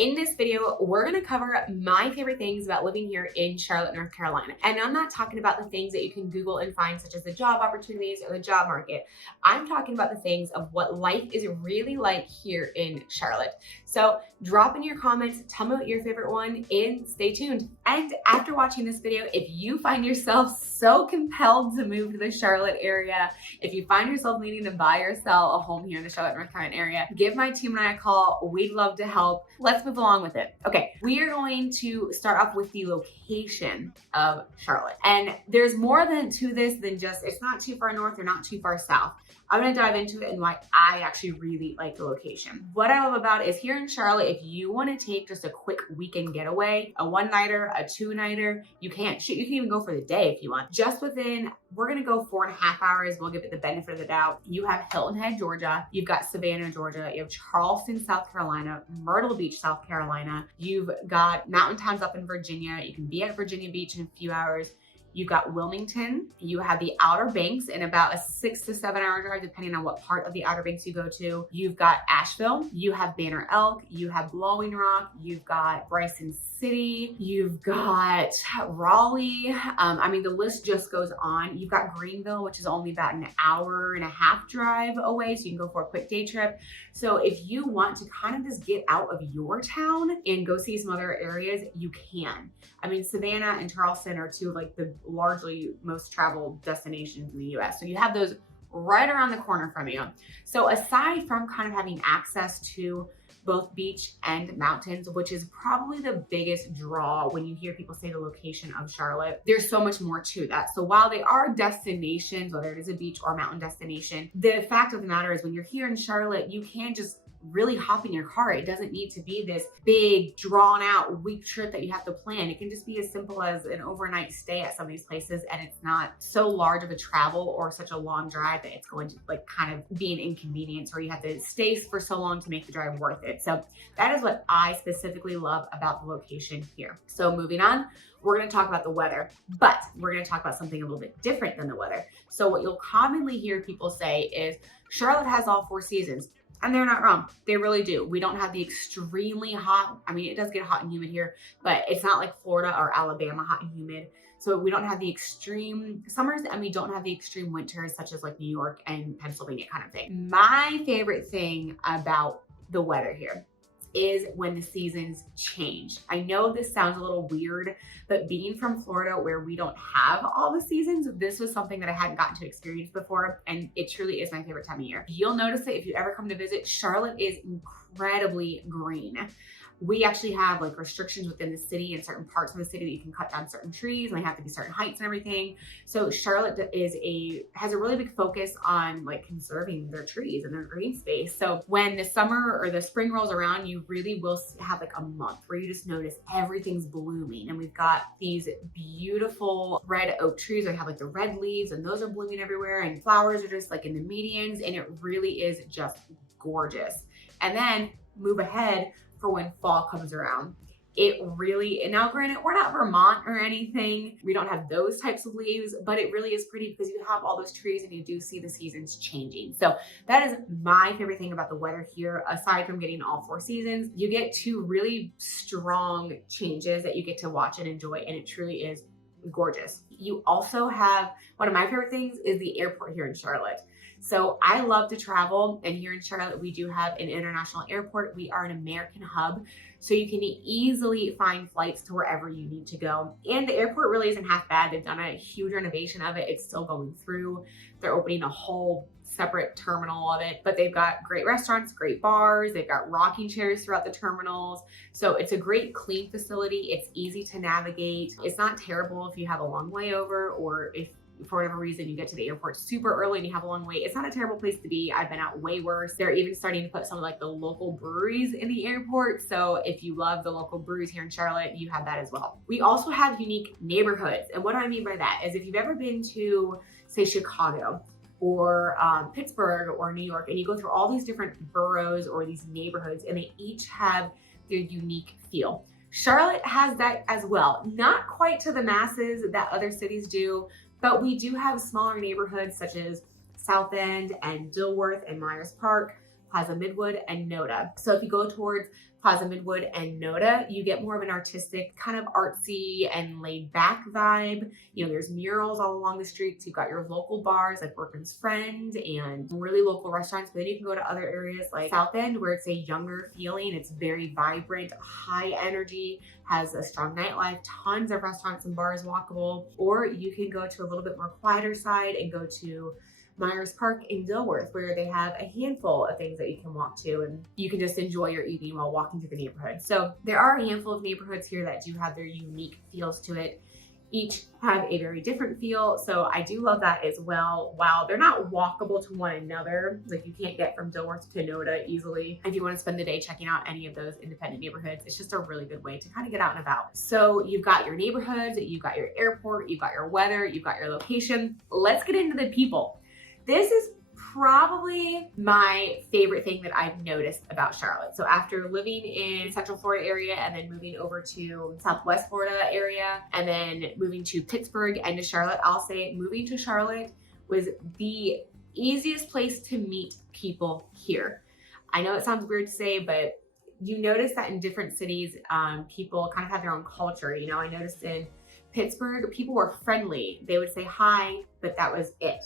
In this video, we're gonna cover my favorite things about living here in Charlotte, North Carolina. And I'm not talking about the things that you can Google and find, such as the job opportunities or the job market. I'm talking about the things of what life is really like here in Charlotte. So drop in your comments, tell me what your favorite one is, stay tuned. And after watching this video, if you find yourself so compelled to move to the Charlotte area, if you find yourself needing to buy or sell a home here in the Charlotte, North Carolina area, give my team and I a call. We'd love to help. Let's move along with it. Okay, we are going to start off with the location of Charlotte. And there's more to this than just, it's not too far north or not too far south. I'm gonna dive into it and why I actually really like the location. What I love about it is here in Charlotte, if you wanna take just a quick weekend getaway, a one-nighter, a two-nighter, you can. Shoot, you can even go for the day if you want. Just within, we're gonna go 4.5 hours. We'll give it the benefit of the doubt. You have Hilton Head, Georgia. You've got Savannah, Georgia. You have Charleston, South Carolina, Myrtle Beach, South Carolina. You've got mountain towns up in Virginia. You can be at Virginia Beach in a few hours. You've got Wilmington, you have the Outer Banks in about a 6 to 7 hour drive, depending on what part of the Outer Banks you go to. You've got Asheville, you have Banner Elk, you have Blowing Rock, you've got Bryson City, you've got Raleigh. I mean, the list just goes on. You've got Greenville, which is only about an 1.5 hour drive away, so you can go for a quick day trip. So if you want to kind of just get out of your town and go see some other areas, you can. I mean, Savannah and Charleston are two of like the largely most traveled destinations in the US. So you have those right around the corner from you. So aside from kind of having access to both beach and mountains, which is probably the biggest draw when you hear people say the location of Charlotte, there's so much more to that. So while they are destinations, whether it is a beach or mountain destination, the fact of the matter is when you're here in Charlotte, you can just really hop in your car. It doesn't need to be this big drawn out week trip that you have to plan. It can just be as simple as an overnight stay at some of these places, and it's not so large of a travel or such a long drive that it's going to like kind of be an inconvenience or you have to stay for so long to make the drive worth it. So that is what I specifically love about the location here. So moving on, we're going to talk about the weather, but we're going to talk about something a little bit different than the weather. So what you'll commonly hear people say is Charlotte has all 4 seasons. And they're not wrong. They really do. We don't have the extremely hot, I mean, it does get hot and humid here, but it's not like Florida or Alabama hot and humid. So we don't have the extreme summers and we don't have the extreme winters such as like New York and Pennsylvania kind of thing. My favorite thing about the weather here is when the seasons change. I know this sounds a little weird, but being from Florida where we don't have all the seasons, this was something that I hadn't gotten to experience before, and it truly is my favorite time of year. You'll notice that if you ever come to visit, Charlotte is incredibly green. We actually have like restrictions within the city in certain parts of the city that you can cut down certain trees and they have to be certain heights and everything. So Charlotte has a really big focus on like conserving their trees and their green space. So when the summer or the spring rolls around, you really will have like a month where you just notice everything's blooming. And we've got these beautiful red oak trees that have like the red leaves and those are blooming everywhere and flowers are just like in the medians and it really is just gorgeous. And then move ahead for when fall comes around. It really, and now granted, we're not Vermont or anything. We don't have those types of leaves, but it really is pretty because you have all those trees and you do see the seasons changing. So that is my favorite thing about the weather here. Aside from getting all 4 seasons, you get 2 really strong changes that you get to watch and enjoy. And it truly is gorgeous. You also have, one of my favorite things is the airport here in Charlotte. So I love to travel, and here in Charlotte, we do have an international airport. We are an American hub, so you can easily find flights to wherever you need to go. And the airport really isn't half bad. They've done a huge renovation of it. It's still going through. They're opening a whole separate terminal of it, but they've got great restaurants, great bars. They've got rocking chairs throughout the terminals. So it's a great clean facility. It's easy to navigate. It's not terrible if you have a long layover or if for whatever reason you get to the airport super early and you have a long wait. It's not a terrible place to be. I've been out way worse. They're even starting to put some of like the local breweries in the airport. So if you love the local breweries here in Charlotte, you have that as well. We also have unique neighborhoods. And what I mean by that is if you've ever been to, say, Chicago or Pittsburgh or New York, and you go through all these different boroughs or these neighborhoods and they each have their unique feel. Charlotte has that as well. Not quite to the masses that other cities do, but we do have smaller neighborhoods such as South End and Dilworth and Myers Park Plaza Midwood, and Noda. So if you go towards Plaza Midwood and Noda, you get more of an artistic, kind of artsy and laid back vibe. You know, there's murals all along the streets. You've got your local bars like Workman's Friend and really local restaurants. But then you can go to other areas like South End, where it's a younger feeling. It's very vibrant, high energy, has a strong nightlife, tons of restaurants and bars walkable. Or you can go to a little bit more quieter side and go to Myers Park in Dilworth, where they have a handful of things that you can walk to and you can just enjoy your evening while walking through the neighborhood. So there are a handful of neighborhoods here that do have their unique feels to it. Each have a very different feel. So I do love that as well. While they're not walkable to one another, like you can't get from Dilworth to Noda easily. If you want to spend the day checking out any of those independent neighborhoods, it's just a really good way to kind of get out and about. So you've got your neighborhoods, you've got your airport, you've got your weather, you've got your location. Let's get into the people. This is probably my favorite thing that I've noticed about Charlotte. So after living in Central Florida area and then moving over to Southwest Florida area and then moving to Pittsburgh and to Charlotte, I'll say moving to Charlotte was the easiest place to meet people here. I know it sounds weird to say, but you notice that in different cities, people kind of have their own culture. You know, I noticed in Pittsburgh, people were friendly. They would say hi, but that was it.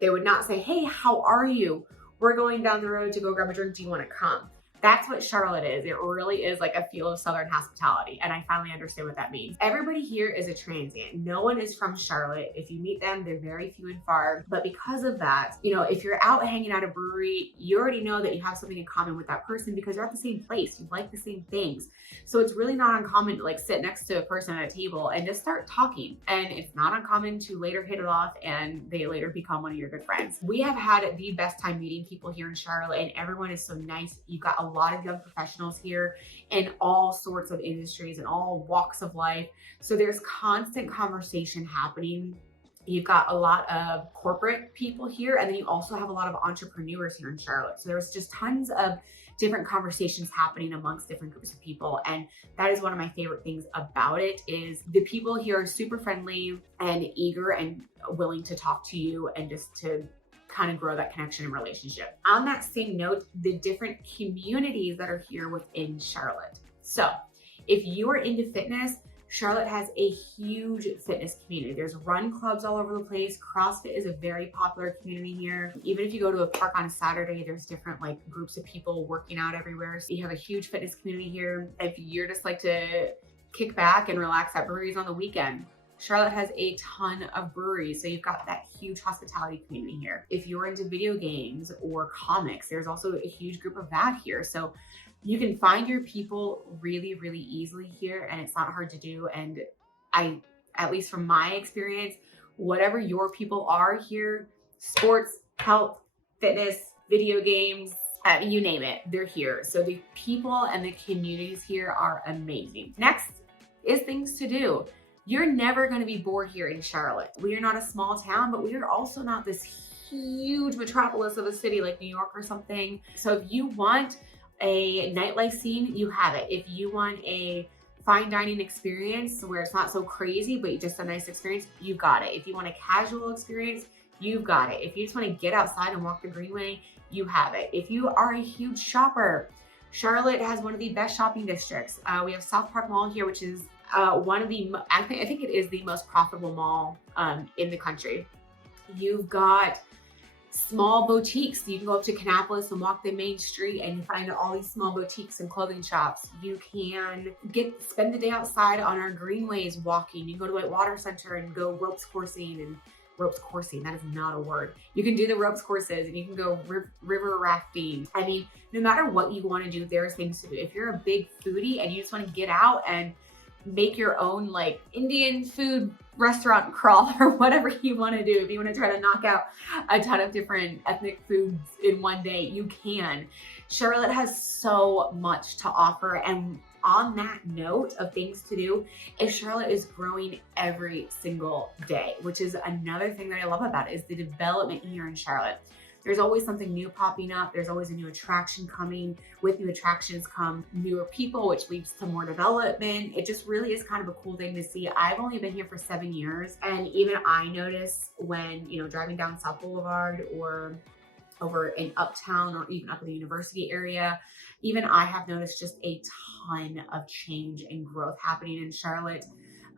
They would not say, hey, how are you? We're going down the road to go grab a drink. Do you want to come? That's what Charlotte is. It really is like a feel of Southern hospitality. And I finally understand what that means. Everybody here is a transient. No one is from Charlotte. If you meet them, they're very few and far. But because of that, you know, if you're out hanging at a brewery, you already know that you have something in common with that person because you're at the same place. You like the same things. So it's really not uncommon to like sit next to a person at a table and just start talking. And it's not uncommon to later hit it off and they later become one of your good friends. We have had the best time meeting people here in Charlotte and everyone is so nice. You've got a lot of young professionals here in all sorts of industries and all walks of life. So there's constant conversation happening. You've got a lot of corporate people here, and then you also have a lot of entrepreneurs here in Charlotte. So there's just tons of different conversations happening amongst different groups of people. And that is one of my favorite things about it is the people here are super friendly and eager and willing to talk to you and just to kind of grow that connection and relationship. On that same note, the different communities that are here within Charlotte. So if you are into fitness, Charlotte has a huge fitness community. There's run clubs all over the place. CrossFit is a very popular community here. Even if you go to a park on a Saturday, there's different like groups of people working out everywhere. So you have a huge fitness community here. If you're just like to kick back and relax at breweries on the weekend, Charlotte has a ton of breweries, so you've got that huge hospitality community here. If you're into video games or comics, there's also a huge group of that here. So you can find your people really, really easily here, and it's not hard to do. And at least from my experience, whatever your people are here, sports, health, fitness, video games, you name it, they're here. So the people and the communities here are amazing. Next is things to do. You're never going to be bored here in Charlotte. We are not a small town, but we are also not this huge metropolis of a city like New York or something. So if you want a nightlife scene, you have it. If you want a fine dining experience where it's not so crazy, but just a nice experience, you got it. If you want a casual experience, you've got it. If you just want to get outside and walk the Greenway, you have it. If you are a huge shopper, Charlotte has one of the best shopping districts. We have South Park Mall here, which is one of the, I think it is the most profitable mall in the country. You've got small boutiques. You can go up to Kannapolis and walk the main street and you find all these small boutiques and clothing shops. You can spend the day outside on our greenways walking. You can go to Whitewater Center and go ropes coursing, that is not a word. You can do the ropes courses and you can go river rafting. I mean, no matter what you want to do, there's things to do. If you're a big foodie and you just want to get out and make your own like Indian food restaurant crawl or whatever you want to do. If you want to try to knock out a ton of different ethnic foods in one day, you can. Charlotte has so much to offer. And on that note of things to do, Charlotte is growing every single day, which is another thing that I love about it is the development here in Charlotte. There's always something new popping up. There's always a new attraction coming. With new attractions come newer people, which leads to more development. It just really is kind of a cool thing to see. I've only been here for 7 years, and even I notice when, driving down South Boulevard or over in Uptown or even up in the university area. Even I have noticed just a ton of change and growth happening in Charlotte.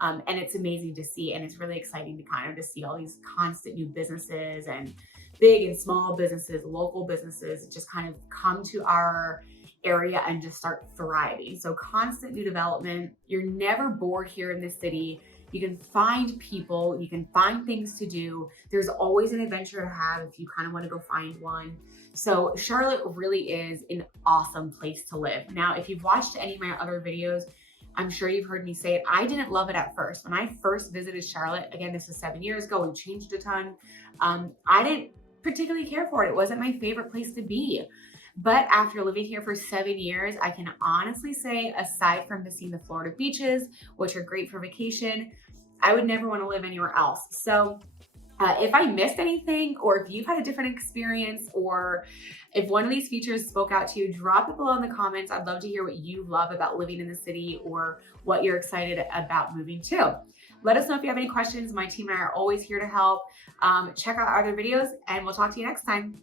And it's amazing to see, and it's really exciting to kind of to see all these constant new businesses and big and small businesses, local businesses just kind of come to our area and just start thriving. So constant new development. You're never bored here in this city. You can find people, you can find things to do. There's always an adventure to have if you kind of want to go find one. So Charlotte really is an awesome place to live. Now, if you've watched any of my other videos, I'm sure you've heard me say it. I didn't love it at first. When I first visited Charlotte, again, this is 7 years ago, we changed a ton. I didn't particularly care for it. It wasn't my favorite place to be. But after living here for 7 years, I can honestly say, aside from missing the Florida beaches, which are great for vacation, I would never want to live anywhere else. So if I missed anything, or if you've had a different experience, or if one of these features spoke out to you, drop it below in the comments. I'd love to hear what you love about living in the city or what you're excited about moving to. Let us know if you have any questions. My team and I are always here to help. Check out our other videos, and we'll talk to you next time.